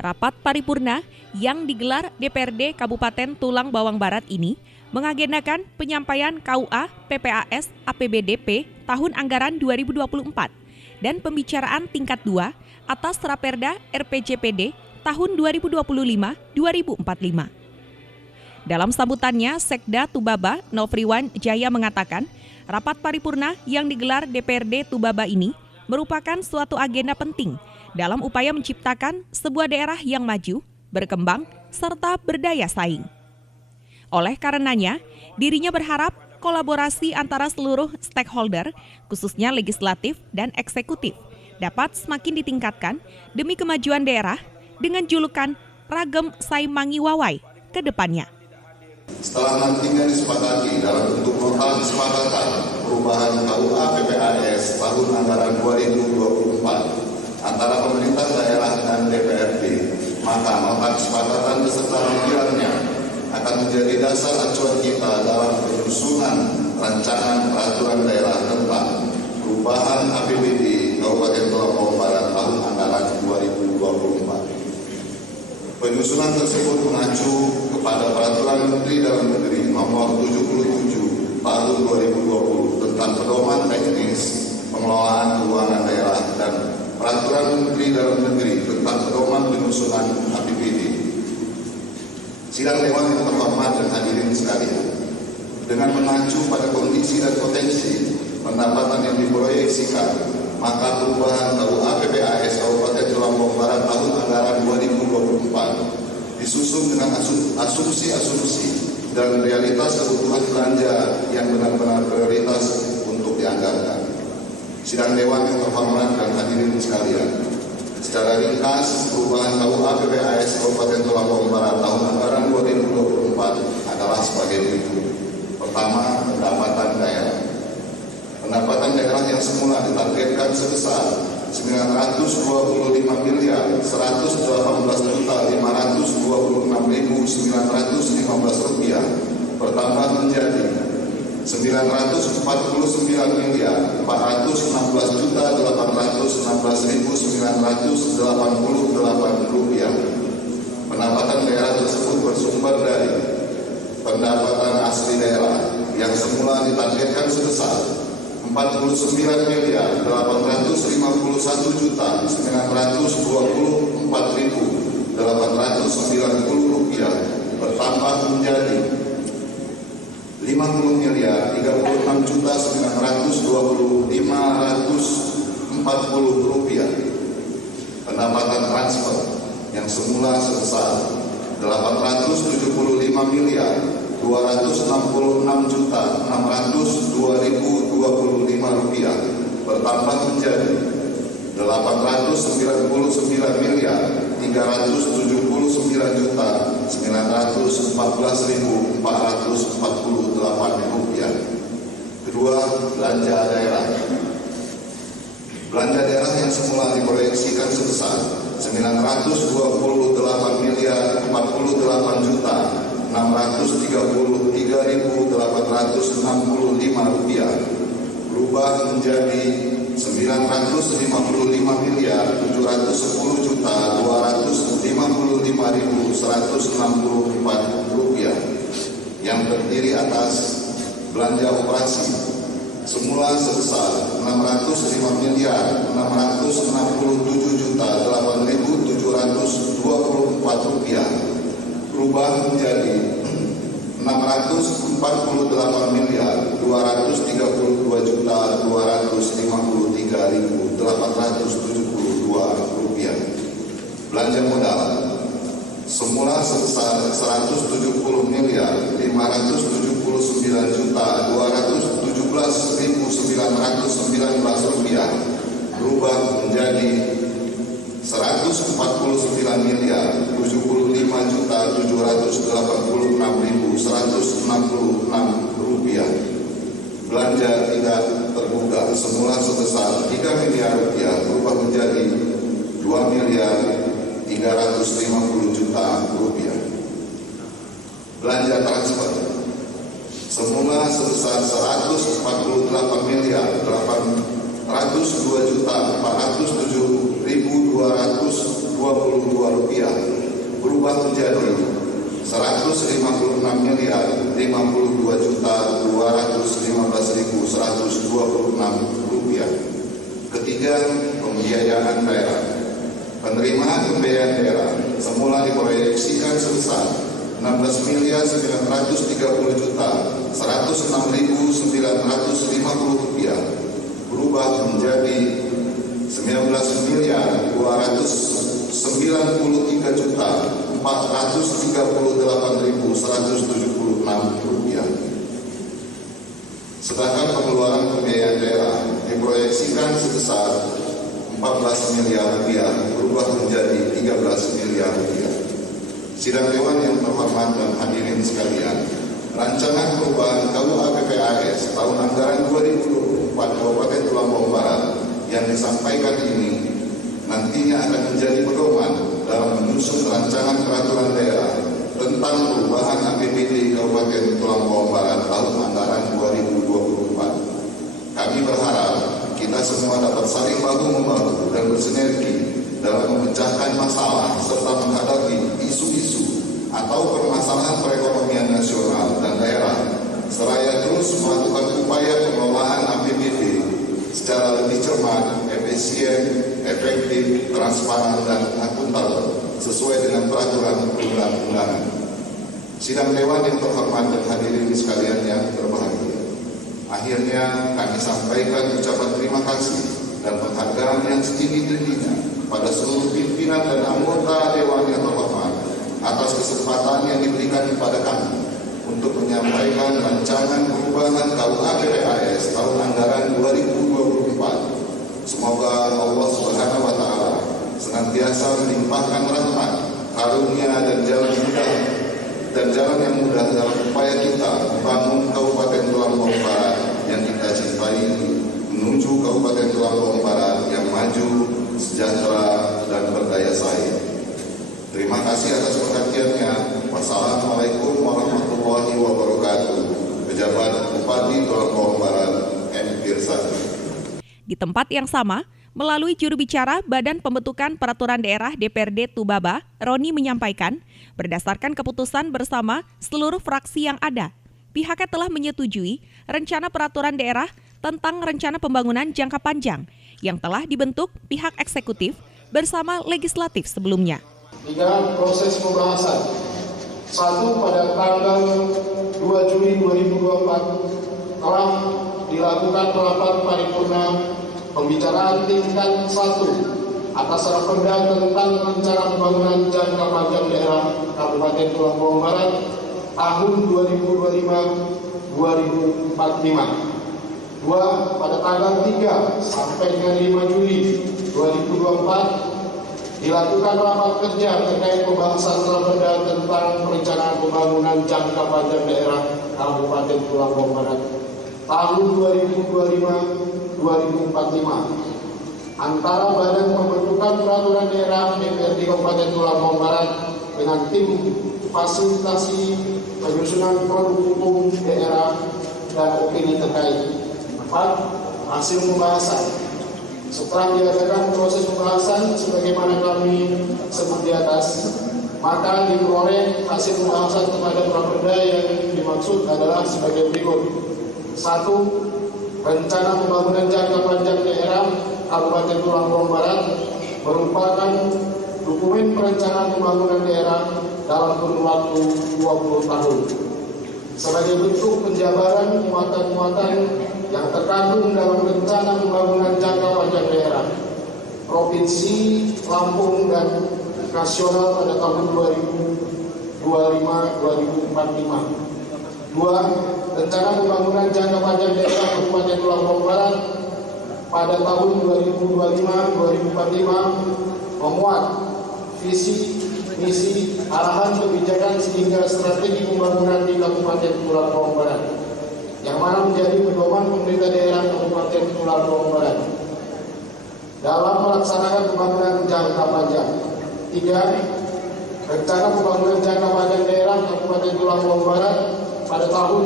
Rapat paripurna yang digelar DPRD Kabupaten Tulang Bawang Barat ini mengagendakan penyampaian KUA PPAS APBDP tahun anggaran 2024 dan pembicaraan tingkat 2 atas Raperda RPJPD tahun 2025-2045. Dalam sambutannya, Sekda Tubaba Nofriwan Jaya mengatakan, rapat paripurna yang digelar DPRD Tubaba ini merupakan suatu agenda penting dalam upaya menciptakan sebuah daerah yang maju, berkembang, serta berdaya saing. Oleh karenanya, dirinya berharap kolaborasi antara seluruh stakeholder, khususnya legislatif dan eksekutif, dapat semakin ditingkatkan demi kemajuan daerah dengan julukan Ragem Saimangi Wawai ke depannya. Setelah nantinya disepakati dalam bentuk nota kesepakatan perubahan KUA PPAS tahun anggaran 2024 antara pemerintah daerah dan DPRD, maka nota kesepakatan beserta lampirannya akan menjadi dasar acuan kita dalam penyusunan rancangan peraturan daerah tentang perubahan APBD Kabupaten Tulang Bawang Barat tahun anggaran 2024. Penyusunan tersebut mengacu kepada Peraturan Menteri Dalam Negeri Nomor 77 Tahun 2020 tentang pedoman teknis pengelolaan keuangan daerah dan Peraturan Menteri Dalam Negeri tentang pedoman penyusunan APBD. Sidang Dewan yang terhormat dan hadirin sekalian, dengan mengacu pada kondisi dan potensi pendapatan yang diproyeksikan, maka perubahan KUA PPAS Kabupaten Tulang Bawang Barat tahun anggaran 2024 disusun dengan asumsi-asumsi dan realitas kebutuhan belanja yang benar-benar prioritas untuk dianggarkan. Sidang Dewan yang terhormat dan hadirin sekalian, secara ringkas perubahan KUA PPAS Kabupaten Tulang Bawang Barat tahun anggaran 2024 adalah sebagai berikut. Pertama, pendapatan daerah. Pendapatan daerah yang semula ditargetkan sebesar 918.526.915 rupiah bertambah menjadi 914.816.988 rupiah. Pendapatan daerah tersebut bersumber dari pendapatan asli daerah yang semula ditargetkan sebesar 49.824.890 rupiah bertambah menjadi 50.036.920.540 rupiah. Pendapatan transfer yang semula sebesar 876.266.602.025 rupiah bertambah menjadi 899.914.448 rupiah. Kedua, belanja daerah. Belanja daerah yang semula diproyeksikan sebesar 928.488.633.865 rupiah berubah menjadi 950.554.164 rupiah yang terdiri atas belanja operasi semula sebesar 665.667.8.724 rupiah berubah menjadi 644.252.253.872 rupiah. Belanja modal semula sebesar 170.579.217.919 rupiah berubah menjadi 145.075.786.166 rupiah. Belanja tidak terbuka semula sebesar 3 miliar rupiah berubah menjadi 2.350 juta rupiah. Belanja transfer semula sebesar 148.802.407.220 rupiah berubah menjadi 156.052.215.126 rupiah. Ketiga, pembiayaan daerah. Penerimaan pembiayaan daerah semula diproyeksikan sebesar 16.930.106.950 rupiah berubah menjadi 19.293.438.176 rupiah. Sedangkan pengeluaran pembiayaan daerah diproyeksikan sebesar 14 miliar rupiah berubah menjadi 13 miliar rupiah. Sidang Dewan yang terhormat dan hadirin sekalian, rancangan perubahan KUA PPAS tahun anggaran 2024 Kabupaten Tulang Bawang Barat yang disampaikan ini nantinya akan menjadi pedoman dalam menyusun rancangan peraturan daerah tentang perubahan APBD Kabupaten Tulang Bawang Barat tahun anggaran 2024. Kami berharap kita semua dapat saling bahu-membahu dan bersinergi dalam memecahkan masalah serta menghadapi isu-isu atau permasalahan perekonomian nasional dan daerah, seraya terus melakukan upaya pengelolaan APBD secara lebih cermat, efisien, efektif, transparan, dan akuntabel sesuai dengan peraturan perundang-undangan. Sidang Dewan yang terhormat dan hadirin sekalian yang berbahagia, akhirnya kami sampaikan ucapan terima kasih dan penghargaan yang setinggi-tingginya pada seluruh pimpinan dan anggota Dewan yang terhormat atas kesempatan yang diberikan kepada kami untuk menyampaikan rancangan perubahan KUA PPAS tahun anggaran 2024. Semoga Allah Subhanahu wa Ta'ala senantiasa melimpahkan rahmat, karunia dan jalan yang mudah dalam upaya kita membangun Kabupaten Tulang Bawang Barat yang kita cintai menuju Kabupaten Tulang Bawang Barat yang maju, sejahtera, dan berdaya saing. Terima kasih atas perhatiannya. Wassalamualaikum warahmatullahi wabarakatuh. Pejabat Bupati Tulang Bawang Barat, M. Pirsani. Di tempat yang sama, melalui juru bicara Badan Pembentukan Peraturan Daerah DPRD Tubaba, Roni menyampaikan, berdasarkan keputusan bersama seluruh fraksi yang ada, pihaknya telah menyetujui rencana peraturan daerah tentang rencana pembangunan jangka panjang yang telah dibentuk pihak eksekutif bersama legislatif sebelumnya. 3. Proses pembahasan. 1. Pada tanggal 2 Juli 2024 telah dilakukan rapat paripurna pembicaraan tingkat 1 atas raperda tentang rencana pembangunan jangka panjang daerah Kabupaten Tulang Bawang Barat tahun 2025-2045. 2. Pada tanggal 3 sampai dengan 5 Juli 2024 dilakukan rapat kerja terkait pembahasan raperda tentang perencanaan pembangunan jangka panjang daerah Kabupaten Tulang Bawang Barat tahun 2025-2045 antara Badan Pembentukan Peraturan Daerah DPRD Kabupaten Tulang Bawang Barat dengan tim fasilitasi penyusunan produk hukum daerah dan opini terkait. 4. Hasil pembahasan. Setelah diadakan proses pembahasan sebagaimana kami sebut di atas, maka diperoleh hasil pembahasan terhadap raperda yang dimaksud adalah sebagai berikut. 1. Rencana pembangunan jangka panjang daerah Kabupaten Tulang Bawang Barat merupakan dokumen perencanaan pembangunan daerah dalam kurun waktu 20 tahun. Sebagai bentuk penjabaran muatan-muatan yang terkandung dalam rencana pembangunan jangka panjang daerah Provinsi Lampung dan nasional pada tahun 2025-2045. 2. Rencana pembangunan jangka panjang daerah Kabupaten Tulang Bawang Barat pada tahun 2025-2045 memuat visi, misi, arahan kebijakan sehingga strategi pembangunan di Kabupaten Tulang Bawang Barat yang mana menjadi pedoman pemerintah daerah Kabupaten Tulang Bawang Barat dalam melaksanakan pembangunan jangka panjang. 3. Rencana pembangunan jangka panjang daerah Kabupaten Tulang Bawang Barat pada tahun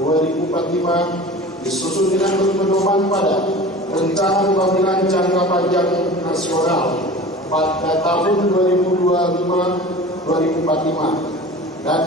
2025-2045 disusun dengan berpedoman pada rencana pembangunan jangka panjang nasional pada tahun 2025-2045 dan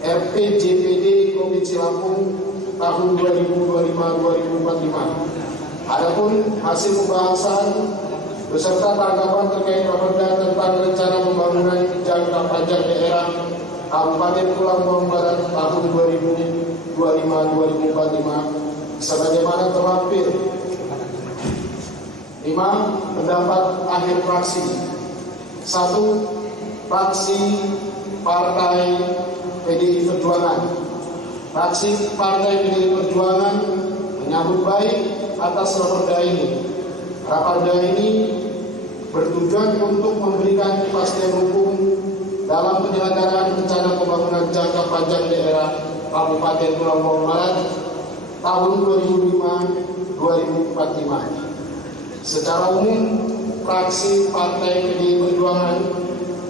RPJPD Provinsi Lampung tahun 2025-2045. Adapun hasil pembahasan beserta tanggapan terkait Raperda tentang rencana pembangunan jangka panjang daerah Kabupaten Tulang Bawang Barat tahun 2025-2045 sebagaimana terlampir. 5. Pendapat akhir fraksi. 1. Fraksi Partai PDI Perjuangan. Fraksi Partai PDI Perjuangan menyambut baik atas Raperda ini. Raperda ini bertujuan untuk memberikan kepastian hukum dalam penyelenggaraan rencana pembangunan jangka panjang daerah Kabupaten Tulang Bawang Barat tahun 2005-2045. Secara umum, fraksi Partai PDI Perjuangan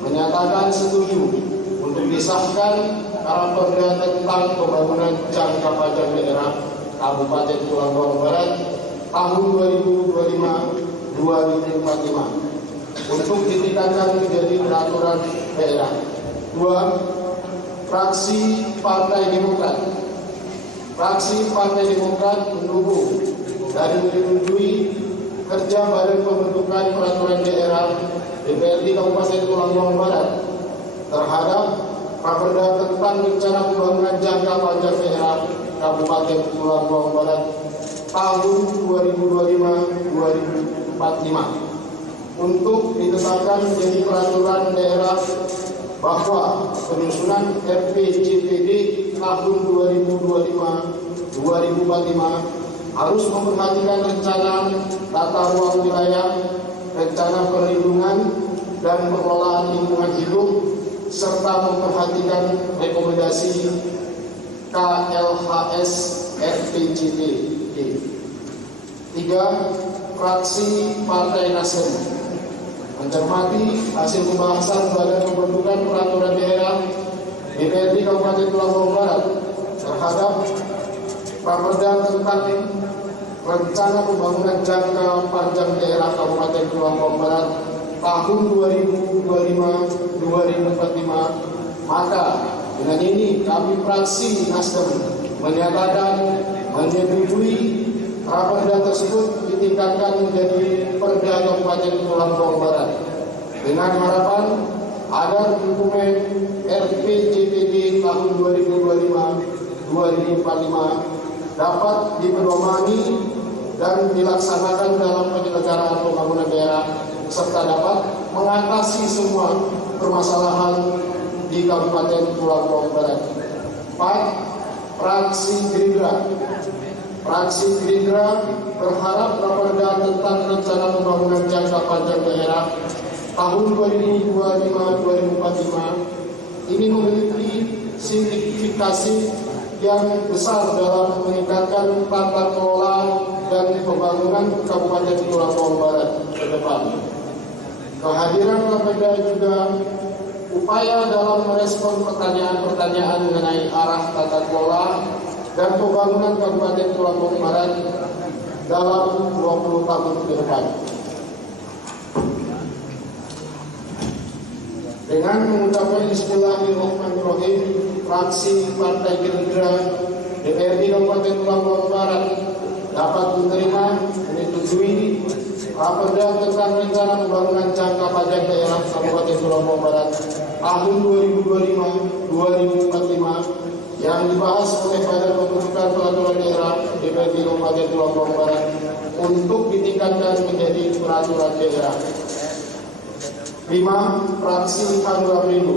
menyatakan setuju untuk disahkan Raperda tentang pembangunan jangka panjang daerah Kabupaten Tulang Bawang Barat tahun 2025-2045 untuk ditingkatkan menjadi peraturan daerah. 2. Fraksi Partai Demokrat. Fraksi Partai Demokrat mendukung dan menyetujui kerja Badan Pembentukan Peraturan Daerah DPRD Kabupaten Tulang Bawang Barat terhadap Raperda tentang rencana pembangunan jangka panjang daerah Kabupaten Tulang Bawang Barat tahun 2025-2045 untuk ditetapkan menjadi peraturan daerah bahwa penyusunan RPJPD tahun 2025-2045 harus memperhatikan rencana tata ruang wilayah, rencana perlindungan dan pengelolaan lingkungan hidup, serta memperhatikan rekomendasi KLHS RPJPD. 3. Fraksi Partai Nasdem mencermati hasil pembahasan Badan Pembentukan Peraturan Daerah DPRD Kabupaten Tulang Bawang Barat terhadap Raperda tentang rencana pembangunan jangka panjang daerah Kabupaten Tulang Bawang Barat tahun 2025-2045. Maka dengan ini kami fraksi Nasdem menyatakan menyetujui Raperda tersebut ditingkatkan menjadi Perda Kabupaten Tulang Bawang Barat dengan harapan agar dokumen RPJPD tahun 2025-2045 dapat dipedomani dan dilaksanakan dalam penyelenggaraan pembangunan daerah serta dapat mengatasi semua permasalahan di Kabupaten Tulang Bawang Barat. 4. Fraksi Gerindra. Fraksi Gerindra berharap Raperda tentang rencana pembangunan jangka panjang daerah tahun 2025-2045 ini memiliki signifikasi yang besar dalam meningkatkan tata kelola dan pembangunan Kabupaten Tulang Bawang Barat ke depan. Kehadiran Raperda juga upaya dalam merespon pertanyaan-pertanyaan mengenai arah tata kelola dan pembangunan Kabupaten Tulang Bawang Barat dalam 20 tahun ke depan. Dengan mengucapkan Bismillahirrahmanirrahim, fraksi Partai Gerindra DPRD Kabupaten Tulang Bawang Barat dapat menerima menyetujui Raperda tentang rencana pembangunan jangka panjang daerah Kabupaten Tulang Bawang Barat tahun 2025-2045 yang dibahas oleh Badan Pembentukan Peraturan Daerah DPRD Kabupaten Tulang Bawang Barat untuk ditingkatkan menjadi peraturan daerah. 5. Fraksi Hanura Perindo.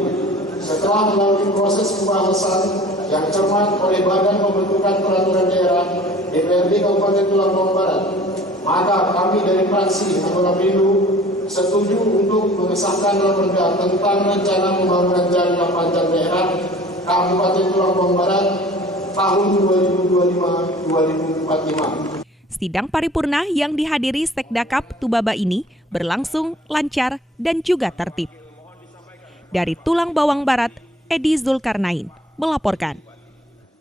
Setelah melalui proses pembahasan yang cermat oleh Badan Pembentukan Peraturan Daerah DPRD Kabupaten Tulang Bawang Barat, maka kami dari fraksi Hanura Perindo setuju untuk mengesahkan Raperda tentang rencana pembangunan jangka panjang daerah Kabupaten Tulang Bawang Barat tahun 2025-2045. Sidang paripurna yang dihadiri Sekdakap Tubaba ini berlangsung lancar dan juga tertib. Dari Tulang Bawang Barat, Edi Zulkarnain melaporkan.